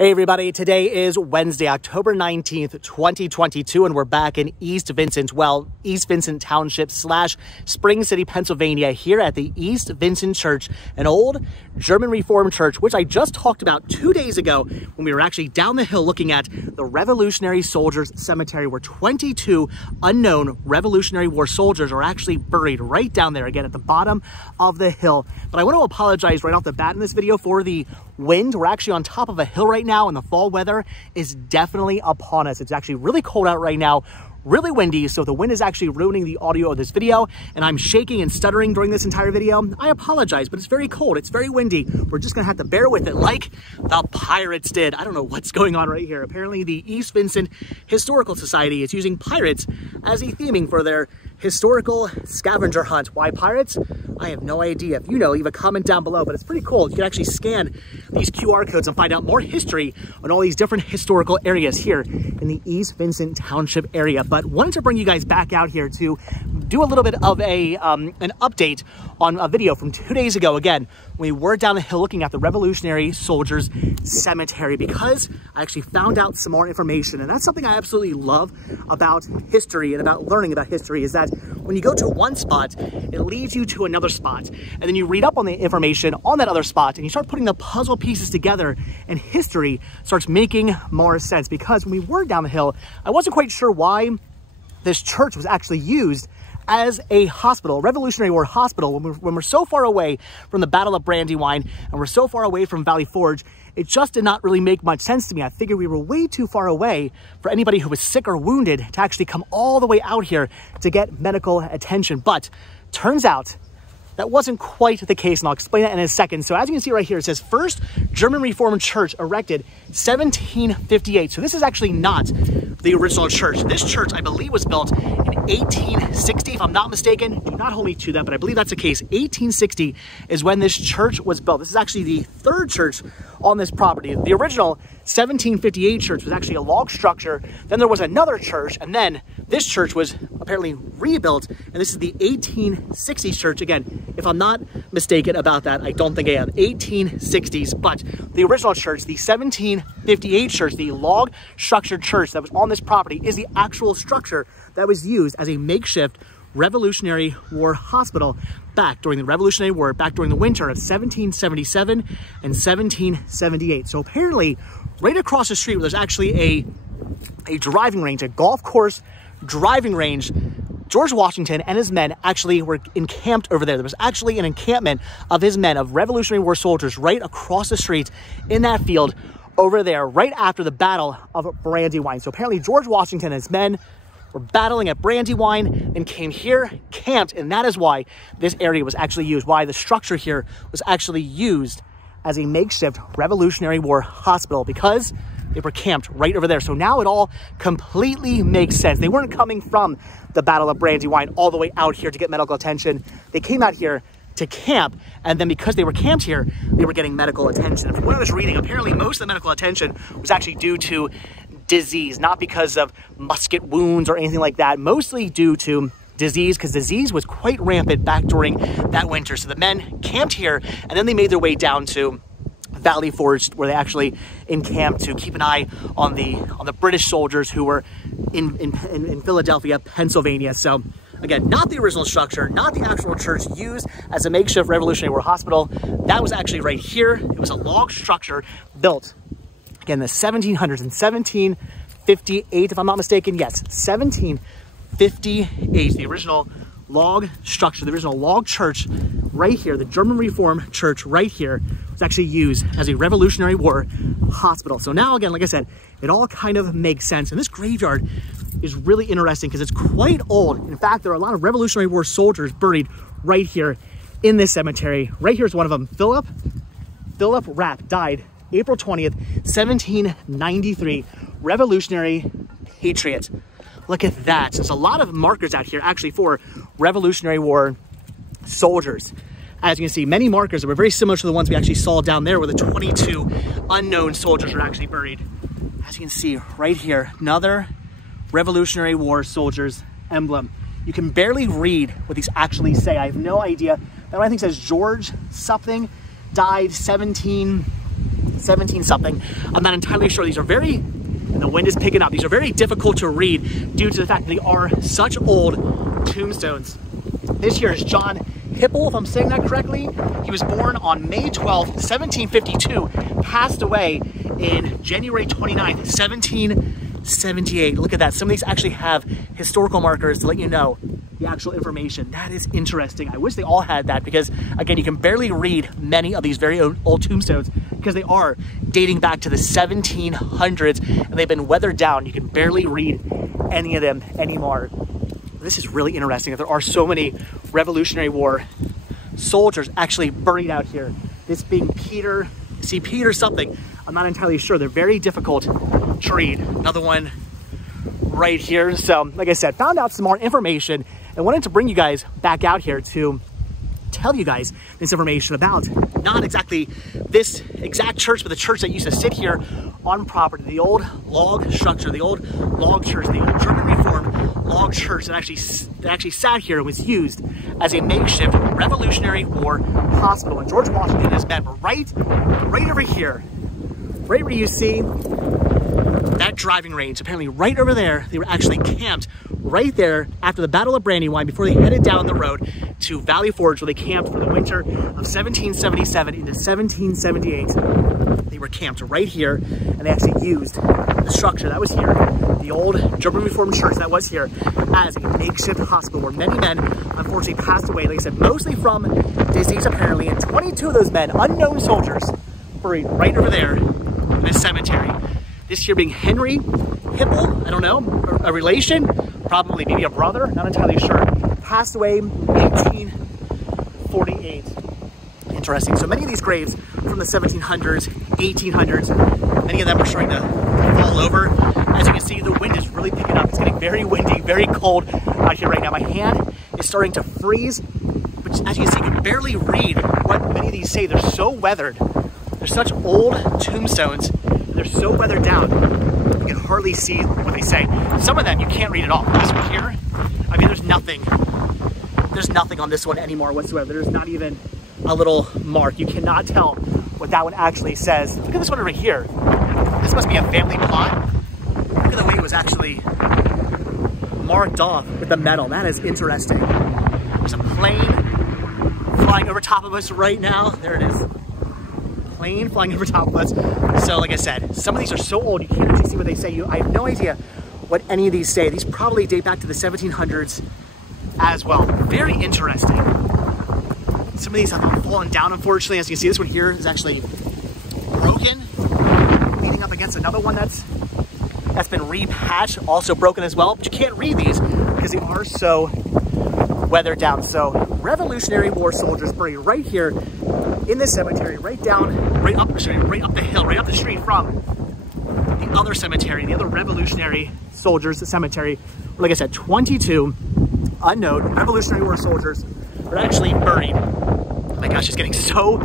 Hey everybody, today is Wednesday, October 19th, 2022, and we're back in East Vincent, East Vincent Township / Spring City, Pennsylvania, here at the East Vincent Church, an old German Reformed church, which I just talked about 2 days ago when we were actually down the hill looking at the Revolutionary Soldiers Cemetery, where 22 unknown Revolutionary War soldiers are actually buried right down there, again, at the bottom of the hill. But I want to apologize right off the bat in this video for the wind. We're actually on top of a hill right now, and the fall weather is definitely upon us. It's actually really cold out right now, really windy, so the wind is actually ruining the audio of this video, and I'm shaking and stuttering during this entire video. I apologize, but it's very cold, it's very windy. We're just gonna have to bear with it like the pirates did. I don't know what's going on right here. Apparently the East Vincent Historical Society is using pirates as a theming for their historical scavenger hunt. Why pirates? I have no idea. If you know, leave a comment down below, but it's pretty cool. You can actually scan these QR codes and find out more history on all these different historical areas here in the East Vincent Township area. But wanted to bring you guys back out here to do a little bit of an update on a video from 2 days ago. Again, we were down the hill looking at the Revolutionary Soldiers Cemetery because I actually found out some more information. And that's something I absolutely love about history and about learning about history, is that when you go to one spot, it leads you to another spot. And then you read up on the information on that other spot and you start putting the puzzle pieces together, and history starts making more sense. Because when we were down the hill, I wasn't quite sure why this church was actually used as a hospital, Revolutionary War hospital, when we're so far away from the Battle of Brandywine and we're so far away from Valley Forge. It just did not really make much sense to me. I figured we were way too far away for anybody who was sick or wounded to actually come all the way out here to get medical attention. But turns out that wasn't quite the case, and I'll explain that in a second. So as you can see right here, it says First German Reformed Church erected 1758. So this is actually not the original church. This church, I believe, was built in 1860, if I'm not mistaken. Do not hold me to that, but I believe that's the case. 1860 is when this church was built. This is actually the third church on this property. The original 1758 church was actually a log structure. Then there was another church, and then this church was apparently rebuilt, and this is the 1860s church. Again, if I'm not mistaken about that, I don't think I am. 1860s, but the original church, the 1758 church, the log structured church that was on this property, is the actual structure that was used as a makeshift Revolutionary War hospital back during the Revolutionary War, back during the winter of 1777 and 1778. So apparently, right across the street, there's actually a driving range, a golf course driving range. George Washington and his men actually were encamped over there. There was actually an encampment of his men, of Revolutionary War soldiers, right across the street in that field over there, right after the Battle of Brandywine. So apparently George Washington and his men were battling at Brandywine and came here, camped, and that is why this area was actually used, why the structure here was actually used as a makeshift Revolutionary War hospital, because they were camped right over there. So now it all completely makes sense. They weren't coming from the Battle of Brandywine all the way out here to get medical attention. They came out here to camp, and then because they were camped here, they were getting medical attention. And from what I was reading, apparently most of the medical attention was actually due to disease, not because of musket wounds or anything like that, mostly due to disease, because disease was quite rampant back during that winter. So the men camped here, and then they made their way down to Valley Forge, where they actually encamped to keep an eye on the British soldiers who were in Philadelphia, Pennsylvania. So again, not the original structure, not the actual church used as a makeshift Revolutionary War hospital. That was actually right here. It was a log structure built, again, the 1700s, in 1758, if I'm not mistaken. Yes, 1758, the original log structure, the original log church right here, the German Reformed church right here, was actually used as a Revolutionary War hospital. So now, again, like I said, it all kind of makes sense. And this graveyard is really interesting because it's quite old. In fact, there are a lot of Revolutionary War soldiers buried right here in this cemetery. Right here's one of them. Philip Rapp died April 20th, 1793, Revolutionary Patriot. Look at that. There's a lot of markers out here actually for Revolutionary War soldiers. As you can see, many markers that were very similar to the ones we actually saw down there, where the 22 unknown soldiers were actually buried. As you can see right here, another Revolutionary War soldiers emblem. You can barely read what these actually say. I have no idea. That one I think says George something, died 17 17 something. I'm not entirely sure. These are very, and the wind is picking up, these are very difficult to read due to the fact that they are such old tombstones. This here is John Hipple, if I'm saying that correctly. He was born on May 12th, 1752, passed away in January 29th, 1778. Look at that. Some of these actually have historical markers to let you know the actual information. That is interesting. I wish they all had that because, again, you can barely read many of these very old tombstones because they are dating back to the 1700s and they've been weathered down. You can barely read any of them anymore. This is really interesting that there are so many Revolutionary War soldiers actually buried out here. This being Peter, see Peter something, I'm not entirely sure. They're very difficult to read. Another one right here. So like I said, found out some more information and wanted to bring you guys back out here to tell you guys this information about not exactly this exact church, but the church that used to sit here on property, the old log structure, the old log church, the old German Reformed log church that actually sat here and was used as a makeshift Revolutionary War hospital. And George Washington and his men were right over here, right where you see that driving range. Apparently right over there, they were actually camped right there after the Battle of Brandywine before they headed down the road to Valley Forge, where they camped for the winter of 1777 into 1778. They were camped right here, and they actually used the structure that was here, the old German Reformed church that was here, as a makeshift hospital where many men unfortunately passed away, like I said, mostly from disease apparently, and 22 of those men, unknown soldiers, buried right over there in this cemetery. This here being Henry Hipple, I don't know, a relation, probably maybe a brother, not entirely sure, passed away in 1848. Interesting. So many of these graves from the 1700s, 1800s, many of them are starting to fall over. As you can see, the wind is really picking up. It's getting very windy, very cold out here right now. My hand is starting to freeze, but as you can see, you can barely read what many of these say. They're so weathered. They're such old tombstones. They're so weathered down, you can hardly see what they say. Some of them you can't read at all. This one here, I mean, there's nothing on this one anymore whatsoever. There's not even a little mark. You cannot tell what that one actually says. Look at this one over here. This must be a family plot. Look at the way it was actually marked off with the metal. That is interesting. There's a plane flying over top of us right now. There it is. Plane flying over top of us. So like I said, some of these are so old you can't actually see what they say. I have no idea what any of these say. These probably date back to the 1700s as well. Very interesting. Some of these have fallen down, unfortunately. As you can see, this one here is actually broken, leaning up against another one that's been repatched, also broken as well. But you can't read these because they are so weathered down. So Revolutionary War soldiers buried right here in this cemetery, right up the hill, right up the street from the other cemetery, the other Revolutionary soldiers cemetery. Like I said, 22 unknown Revolutionary War soldiers are actually buried. Oh my gosh, it's getting so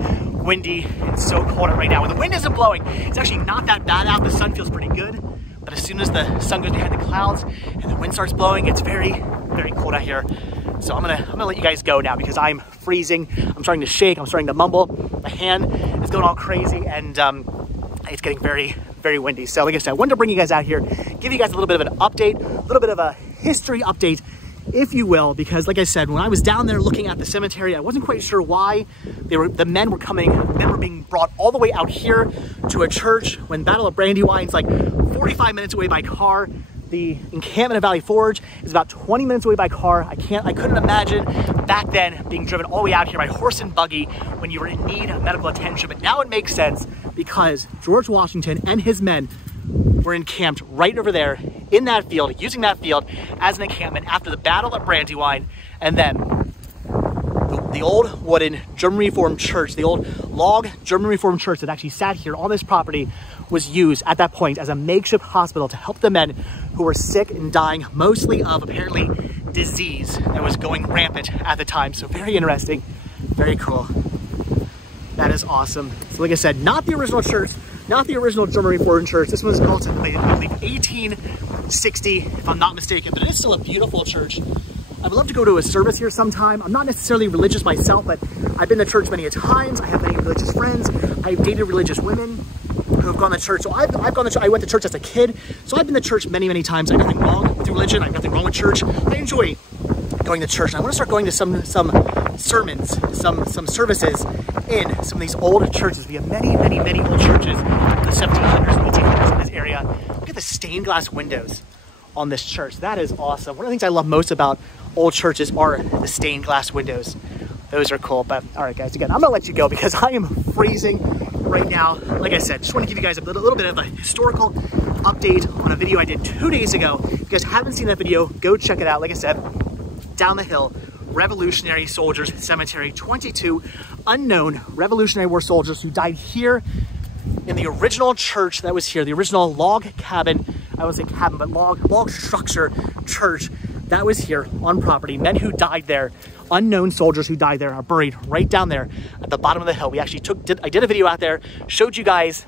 windy and so cold out right now. When the wind isn't blowing, it's actually not that bad out. The sun feels pretty good. But as soon as the sun goes behind the clouds and the wind starts blowing, it's very, very cold out here. So I'm gonna let you guys go now because I'm freezing. I'm starting to shake. I'm starting to mumble. My hand is going all crazy, and it's getting very, very windy. So like I said, I wanted to bring you guys out here, give you guys a little bit of an update, a little bit of a history update, if you will, because like I said, when I was down there looking at the cemetery, I wasn't quite sure why the men were being brought all the way out here to a church when Battle of Brandywine's like 45 minutes away by car. The encampment of Valley Forge is about 20 minutes away by car. I couldn't imagine back then being driven all the way out here by horse and buggy when you were in need of medical attention. But now it makes sense because George Washington and his men were encamped right over there in that field, using that field as an encampment after the Battle of Brandywine. And then the old wooden German Reformed church, the old log German Reformed church that actually sat here on this property, was used at that point as a makeshift hospital to help the men who were sick and dying, mostly of apparently disease that was going rampant at the time. So very interesting, very cool. That is awesome. So like I said, not the original church, not the original German Reformed church. This one was built in, I believe, 1860, if I'm not mistaken, but it is still a beautiful church. I would love to go to a service here sometime. I'm not necessarily religious myself, but I've been to church many a times. I have many religious friends. I've dated religious women. who have gone to church. So I've gone to church. I went to church as a kid. So I've been to church many, many times. I have nothing wrong with religion. I have nothing wrong with church. I enjoy going to church. And I want to start going to some sermons, some services in some of these old churches. We have many, many, many old churches in the 1700s, 1800s in this area. Look at the stained glass windows on this church. That is awesome. One of the things I love most about old churches are the stained glass windows. Those are cool. But all right, guys, again, I'm gonna let you go because I am freezing right now. Like I said, just want to give you guys a little bit of a historical update on a video I did 2 days ago. If you guys haven't seen that video, go check it out. Like I said, down the hill, Revolutionary Soldiers Cemetery, 22 unknown Revolutionary War soldiers who died here in the original church that was here, the original log cabin, I won't say cabin, but log structure church that was here on property. Men who died there, unknown soldiers who died there, are buried right down there at the bottom of the hill. We actually I did a video out there, showed you guys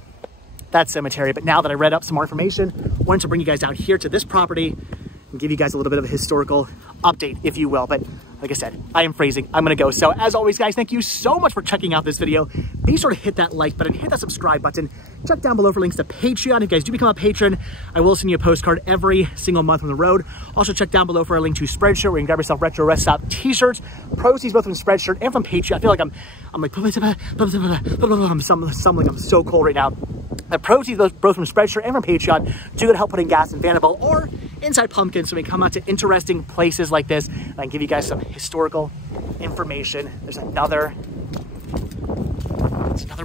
that cemetery, but now that I read up some more information, wanted to bring you guys out here to this property and give you guys a little bit of a historical update, if you will. But like I said, I am freezing. I'm gonna go. So as always, guys, thank you so much for checking out this video. Be sure to hit that like button, hit that subscribe button. Check down below for links to Patreon. If you guys do become a patron, I will send you a postcard every single month on the road. Also check down below for a link to Spreadshirt where you can grab yourself retro rest stop t-shirts. Proceeds both from Spreadshirt and from Patreon. I feel like I'm stumbling. I'm so cold right now. The proceeds both from Spreadshirt and from Patreon do help putting gas in Vanderbilt or inside Pumpkin, so we come out to interesting places like this and I can give you guys some historical information. There's another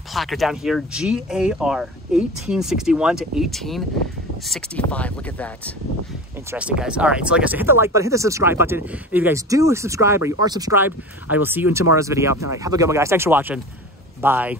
placard down here, GAR 1861 to 1865. Look at that. Interesting, guys. All right, so like I said, hit the like button, hit the subscribe button. And if you guys do subscribe or you are subscribed, I will see you in tomorrow's video. All right, have a good one, guys. Thanks for watching. Bye.